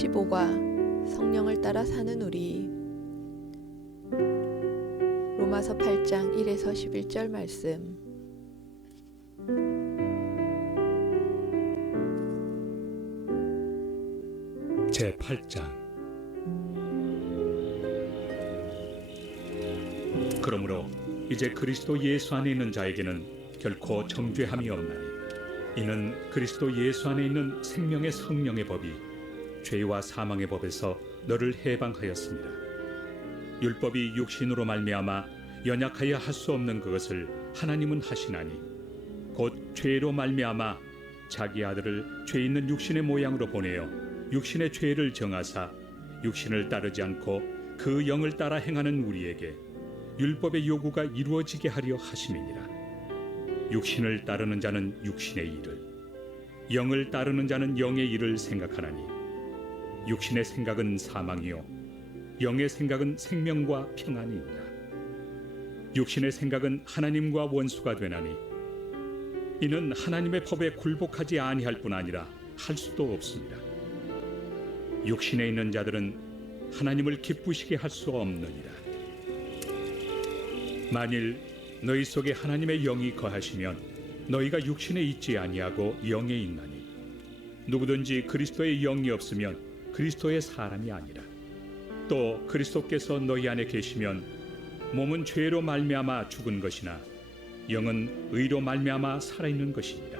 15과 성령을 따라 사는 우리. 로마서 8장 1에서 11절 말씀. 제8장. 그러므로 이제 그리스도 예수 안에 있는 자에게는 결코 정죄함이 없나니 이는 그리스도 예수 안에 있는 생명의 성령의 법이 죄와 사망의 법에서 너를 해방하였습니다. 율법이 육신으로 말미암아 연약하여 할 수 없는 그것을 하나님은 하시나니 곧 죄로 말미암아 자기 아들을 죄 있는 육신의 모양으로 보내어 육신의 죄를 정하사 육신을 따르지 않고 그 영을 따라 행하는 우리에게 율법의 요구가 이루어지게 하려 하심이니라. 육신을 따르는 자는 육신의 일을, 영을 따르는 자는 영의 일을 생각하나니 육신의 생각은 사망이요 영의 생각은 생명과 평안이니라. 육신의 생각은 하나님과 원수가 되나니 이는 하나님의 법에 굴복하지 아니할 뿐 아니라 할 수도 없습니다. 육신에 있는 자들은 하나님을 기쁘시게 할 수 없느니라. 만일 너희 속에 하나님의 영이 거하시면 너희가 육신에 있지 아니하고 영에 있나니 누구든지 그리스도의 영이 없으면 그리스도의 사람이 아니라. 또 그리스도께서 너희 안에 계시면 몸은 죄로 말미암아 죽은 것이나 영은 의로 말미암아 살아있는 것이니라.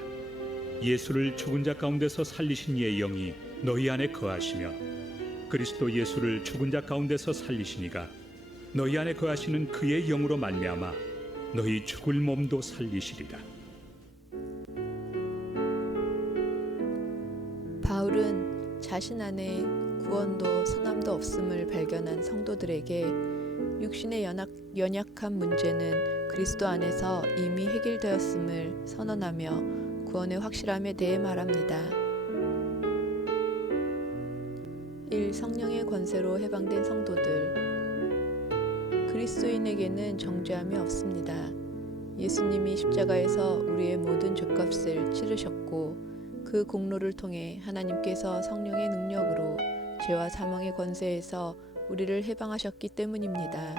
예수를 죽은 자 가운데서 살리신 이의 영이 너희 안에 거하시면 그리스도 예수를 죽은 자 가운데서 살리시니가 너희 안에 거하시는 그의 영으로 말미암아 너희 죽을 몸도 살리시리라. 바울은 자신 안에 구원도 선함도 없음을 발견한 성도들에게 육신의 연약한 문제는 그리스도 안에서 이미 해결되었음을 선언하며 구원의 확실함에 대해 말합니다. 1. 성령의 권세로 해방된 성도들. 그리스도인에게는 정죄함이 없습니다. 예수님이 십자가에서 우리의 모든 죄값을 치르셨고 그 공로를 통해 하나님께서 성령의 능력으로 죄와 사망의 권세에서 우리를 해방하셨기 때문입니다.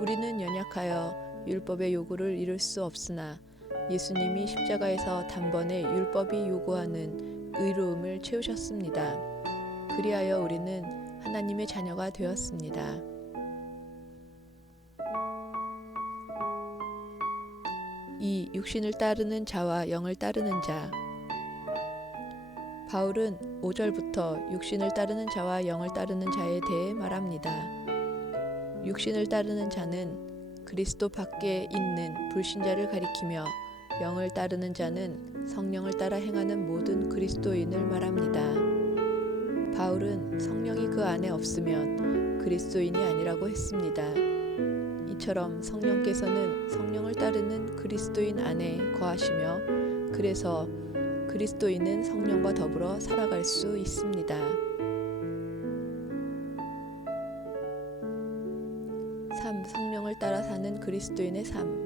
우리는 연약하여 율법의 요구를 이룰 수 없으나 예수님이 십자가에서 단번에 율법이 요구하는 의로움을 채우셨습니다. 그리하여 우리는 하나님의 자녀가 되었습니다. 이 육신을 따르는 자와 영을 따르는 자. 바울은 5절부터 육신을 따르는 자와 영을 따르는 자에 대해 말합니다. 육신을 따르는 자는 그리스도 밖에 있는 불신자를 가리키며 영을 따르는 자는 성령을 따라 행하는 모든 그리스도인을 말합니다. 바울은 성령이 그 안에 없으면 그리스도인이 아니라고 했습니다. 이처럼 성령께서는 성령을 따르는 그리스도인 안에 거하시며 그래서 그리스도인은 성령과 더불어 살아갈 수 있습니다. 3. 성령을 따라 사는 그리스도인의 삶.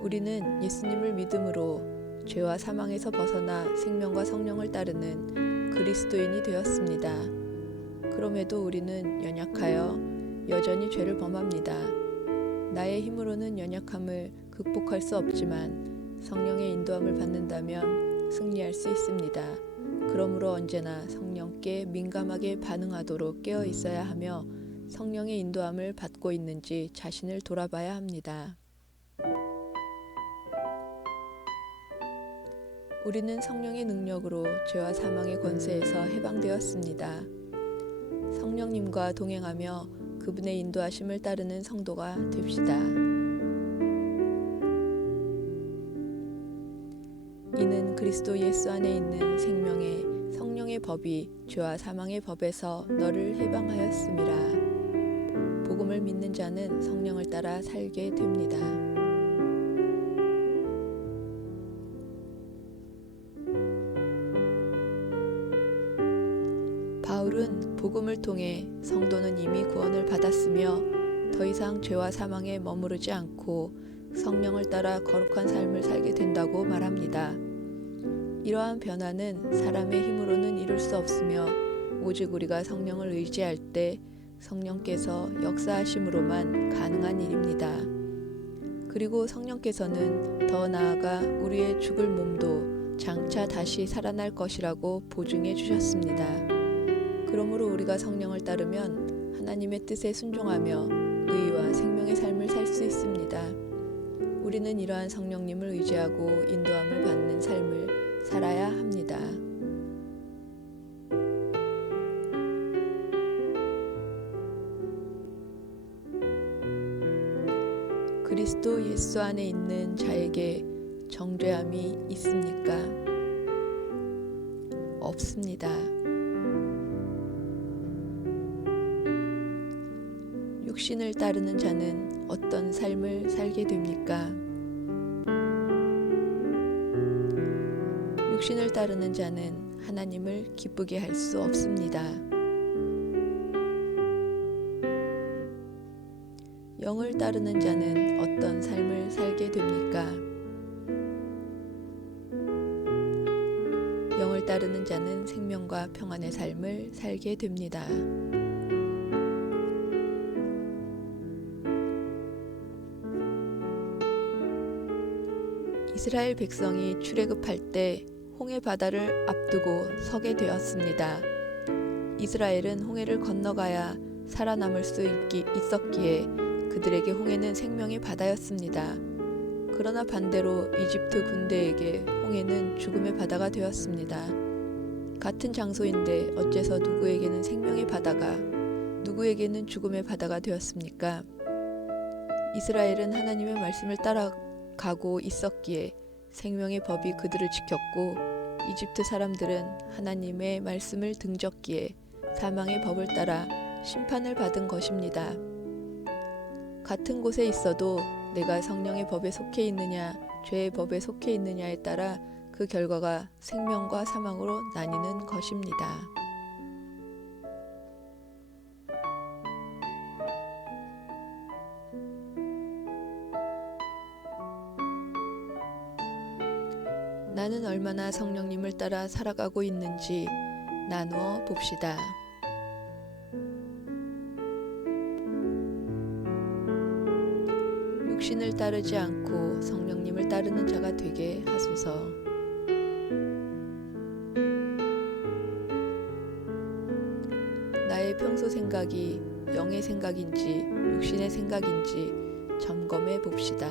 우리는 예수님을 믿음으로 죄와 사망에서 벗어나 생명과 성령을 따르는 그리스도인이 되었습니다. 그럼에도 우리는 연약하여 여전히 죄를 범합니다. 나의 힘으로는 연약함을 극복할 수 없지만 성령의 인도함을 받는다면 승리할 수 있습니다. 그러므로 언제나 성령께 민감하게 반응하도록 깨어 있어야 하며 성령의 인도함을 받고 있는지 자신을 돌아봐야 합니다. 우리는 성령의 능력으로 죄와 사망의 권세에서 해방되었습니다. 성령님과 동행하며 그분의 인도하심을 따르는 성도가 됩시다. 이는 그리스도 예수 안에 있는 생명의 성령의 법이 죄와 사망의 법에서 너를 해방하였음이라. 복음을 믿는 자는 성령을 따라 살게 됩니다. 바울은 복음을 통해 성도는 이미 구원을 받았으며 더 이상 죄와 사망에 머무르지 않고 성령을 따라 거룩한 삶을 살게 된다고 말합니다. 이러한 변화는 사람의 힘으로는 이룰 수 없으며 오직 우리가 성령을 의지할 때 성령께서 역사하심으로만 가능한 일입니다. 그리고 성령께서는 더 나아가 우리의 죽을 몸도 장차 다시 살아날 것이라고 보증해 주셨습니다. 그러므로 우리가 성령을 따르면 하나님의 뜻에 순종하며 의와 생명의 삶을 살 수 있습니다. 우리는 이러한 성령님을 의지하고 인도함을 받는 삶을 살아야 합니다. 그리스도 예수 안에 있는 자에게 정죄함이 있습니까? 없습니다. 육신을 따르는 자는 어떤 삶을 살게 됩니까? 육신을 따르는 자는 하나님을 기쁘게 할 수 없습니다. 영을 따르는 자는 어떤 삶을 살게 됩니까? 영을 따르는 자는 생명과 평안의 삶을 살게 됩니다. 이스라엘 백성이 출애굽할 때 홍해 바다를 앞두고 서게 되었습니다. 이스라엘은 홍해를 건너가야 살아남을 수 있었기에 그들에게 홍해는 생명의 바다였습니다. 그러나 반대로 이집트 군대에게 홍해는 죽음의 바다가 되었습니다. 같은 장소인데 어째서 누구에게는 생명의 바다가, 누구에게는 죽음의 바다가 되었습니까? 이스라엘은 하나님의 말씀을 따라가고 있었기에 생명의 법이 그들을 지켰고, 이집트 사람들은 하나님의 말씀을 등졌기에 사망의 법을 따라 심판을 받은 것입니다. 같은 곳에 있어도 내가 성령의 법에 속해 있느냐, 죄의 법에 속해 있느냐에 따라 그 결과가 생명과 사망으로 나뉘는 것입니다. 나는 얼마나 성령님을 따라 살아가고 있는지 나누어 봅시다. 육신을 따르지 않고 성령님을 따르는 자가 되게 하소서. 나의 평소 생각이 영의 생각인지 육신의 생각인지 점검해 봅시다.